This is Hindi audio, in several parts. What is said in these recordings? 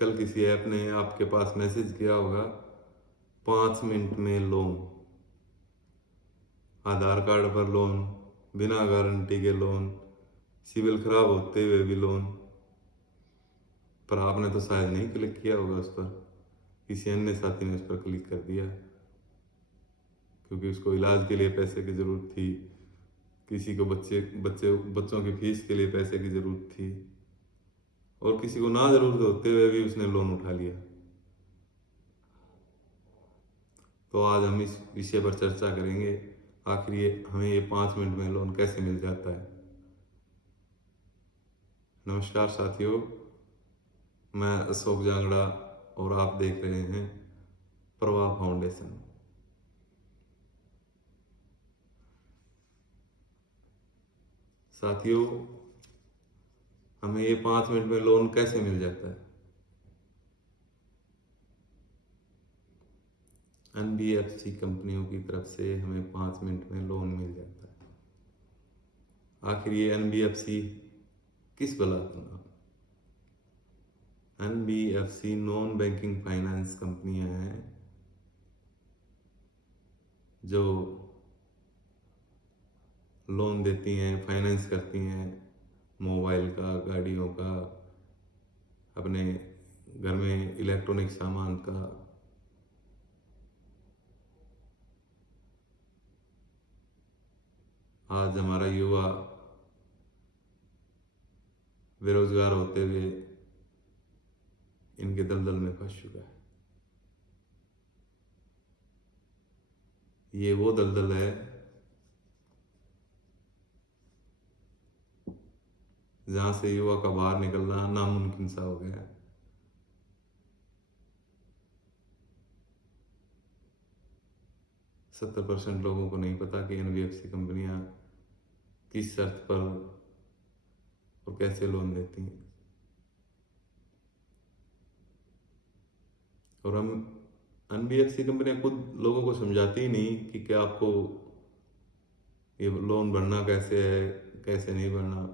कल किसी ऐप ने आपके पास मैसेज किया होगा 5 मिनट में लोन, आधार कार्ड पर लोन, बिना गारंटी के लोन, सिविल खराब होते हुए भी लोन। पर आपने तो शायद नहीं क्लिक किया होगा उस पर, किसी अन्य साथी ने उस पर क्लिक कर दिया क्योंकि उसको इलाज के लिए पैसे की ज़रूरत थी, किसी को बच्चों की फीस के लिए पैसे की ज़रूरत थी, और किसी को ना ज़रूरत होते हुए भी उसने लोन उठा लिया। तो आज हम इस विषय पर चर्चा करेंगे, आखिर ये हमें ये 5 मिनट में लोन कैसे मिल जाता है। नमस्कार साथियों, मैं अशोक जांगड़ा और आप देख रहे हैं प्रवाह फाउंडेशन। साथियों, हमें ये 5 मिनट में लोन कैसे मिल जाता है। एनबीएफसी कंपनियों की तरफ से हमें 5 मिनट में लोन मिल जाता है। आखिर ये एनबीएफसी किस बला का नाम? एनबीएफसी नॉन बैंकिंग फाइनेंस कंपनियां हैं जो लोन देती हैं, फाइनेंस करती हैं, मोबाइल का, गाड़ियों का, अपने घर में इलेक्ट्रॉनिक सामान का। आज हमारा युवा बेरोजगार होते हुए इनके दलदल में फंस चुका है। ये वो दलदल है जहां से युवा का बाहर निकलना नामुमकिन सा हो गया है। 70% लोगों को नहीं पता कि एनबीएफसी कंपनियां किस शर्त पर और कैसे लोन देती हैं। और हम एनबीएफसी कंपनियां खुद लोगों को समझाती ही नहीं कि क्या आपको ये लोन भरना कैसे है, कैसे नहीं भरना।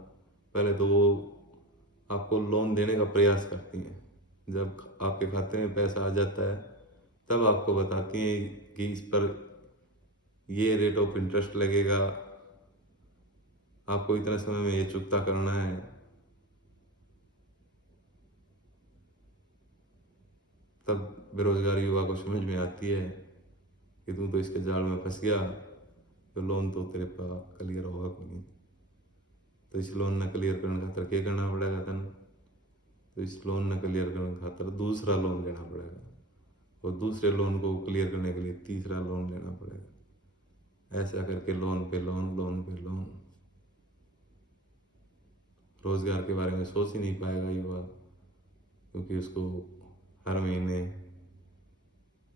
पहले तो वो आपको लोन देने का प्रयास करती हैं, जब आपके खाते में पैसा आ जाता है तब आपको बताती हैं कि इस पर ये रेट ऑफ इंटरेस्ट लगेगा, आपको इतने समय में ये चुकता करना है। तब बेरोजगार युवा को समझ में आती है कि तू तो इसके जाल में फंस गया, तो लोन तो तेरे पास क्लियर होगा को नहीं। तो इस लोन न क्लियर करने खातर क्या करना पड़ेगा तन? तो इस लोन न क्लियर करने खातर दूसरा लोन लेना पड़ेगा, और दूसरे लोन को क्लियर करने के लिए तीसरा लोन लेना पड़ेगा। ऐसा करके लोन पे लोन, लोन पे लोन। रोजगार के बारे में सोच ही नहीं पाएगा युवा, क्योंकि उसको हर महीने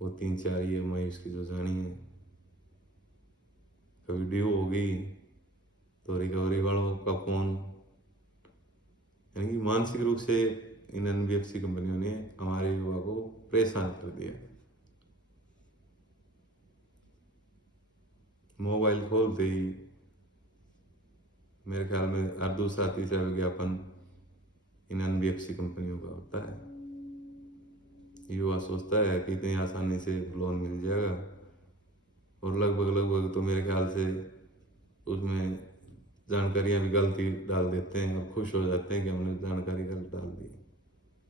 वो 3-4 EMI उसकी जो जानी है, कभी ड्यू हो गई तो रिकवरी वालों का फोन। यानी कि मानसिक रूप से इन एनबीएफसी कंपनियों ने हमारे युवा को परेशान कर दिया। मोबाइल खोलते ही मेरे ख्याल में हर दूसरा तीसरा विज्ञापन इन एनबीएफसी कंपनियों का होता है। युवा सोचता है कि इतनी आसानी से लोन मिल जाएगा, और लगभग लगभग तो मेरे ख्याल से उसमें जानकारियां भी गलती डाल देते हैं और खुश हो जाते हैं कि हमने जानकारी गलत डाल दी।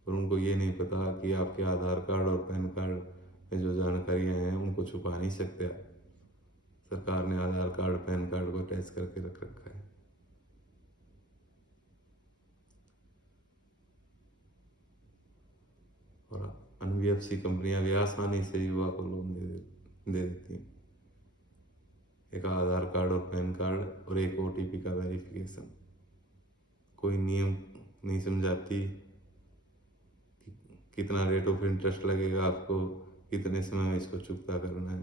और उनको ये नहीं पता कि आपके आधार कार्ड और पैन कार्ड में जो जानकारियां हैं उनको छुपा नहीं सकते। सरकार ने आधार कार्ड, पैन कार्ड को अटैच करके रख रखा है। और एनबीएफसी कंपनियां भी आसानी से युवा को लोन दे देती हैं। एक आधार कार्ड और पैन कार्ड और एक OTP का वेरिफिकेशन। कोई नियम नहीं समझाती कि कितना रेट ऑफ इंटरेस्ट लगेगा, आपको कितने समय में इसको चुकता करना है।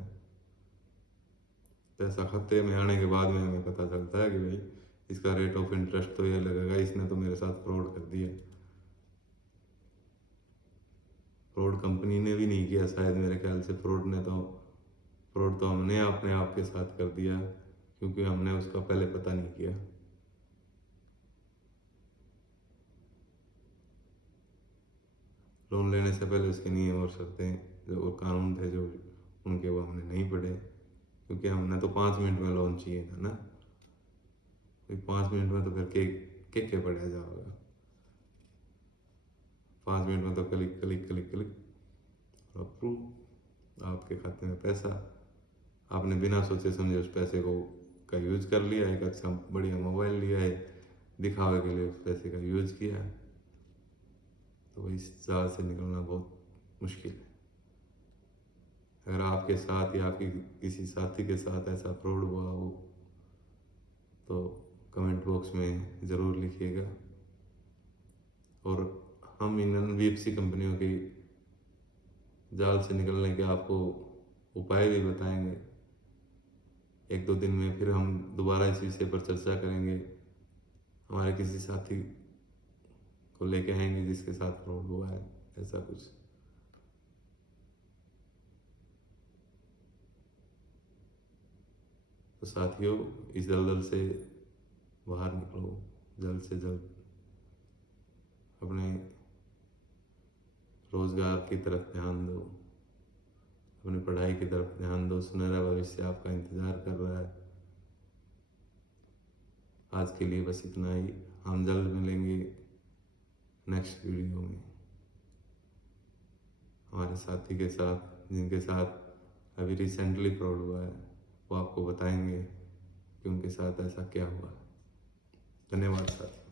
पैसा खाते में आने के बाद में हमें पता चलता है कि भाई इसका रेट ऑफ इंटरेस्ट तो ये लगेगा, इसने तो मेरे साथ फ्रॉड कर दिया। फ्रॉड कंपनी ने भी नहीं किया शायद, मेरे ख्याल से फ्रॉड तो हमने अपने आप के साथ कर दिया, क्योंकि हमने उसका पहले पता नहीं किया। लोन लेने से पहले उसके नियम और शर्तें जो और कानून थे जो उनके, वो हमने नहीं पढ़े, क्योंकि हमने तो 5 मिनट में लोन चाहिए था ना। 5 मिनट में तो फिर के पढ़ा जाएगा। 5 मिनट में तो click click click click, approve, आपके खाते में पैसा। आपने बिना सोचे समझे उस पैसे को का यूज कर लिया, एक अच्छा बढ़िया मोबाइल लिया है, दिखावे के लिए उस पैसे का यूज किया, तो वही जाल से निकलना बहुत मुश्किल है। अगर आपके साथ या आपकी किसी साथी के साथ ऐसा फ्रॉड हुआ हो तो कमेंट बॉक्स में ज़रूर लिखिएगा, और हम इन NBFC कंपनियों की जाल से निकलने के आपको उपाय भी बताएंगे। 1-2 दिन में फिर हम दोबारा इस विषय पर चर्चा करेंगे, हमारे किसी साथी को लेके आएंगे जिसके साथ फ्रॉड हुआ है ऐसा कुछ। तो साथियों, इस दलदल से बाहर निकलो जल्द से जल्द, अपने रोज़गार की तरफ ध्यान दो, अपनी पढ़ाई की तरफ ध्यान दो, सुनहरा भविष्य आपका इंतज़ार कर रहा है। आज के लिए बस इतना ही, हम जल्द मिलेंगे नेक्स्ट वीडियो में हमारे साथी के साथ, जिनके साथ अभी रिसेंटली फ्रॉड हुआ है, वो आपको बताएंगे कि उनके साथ ऐसा क्या हुआ। धन्यवाद साथी।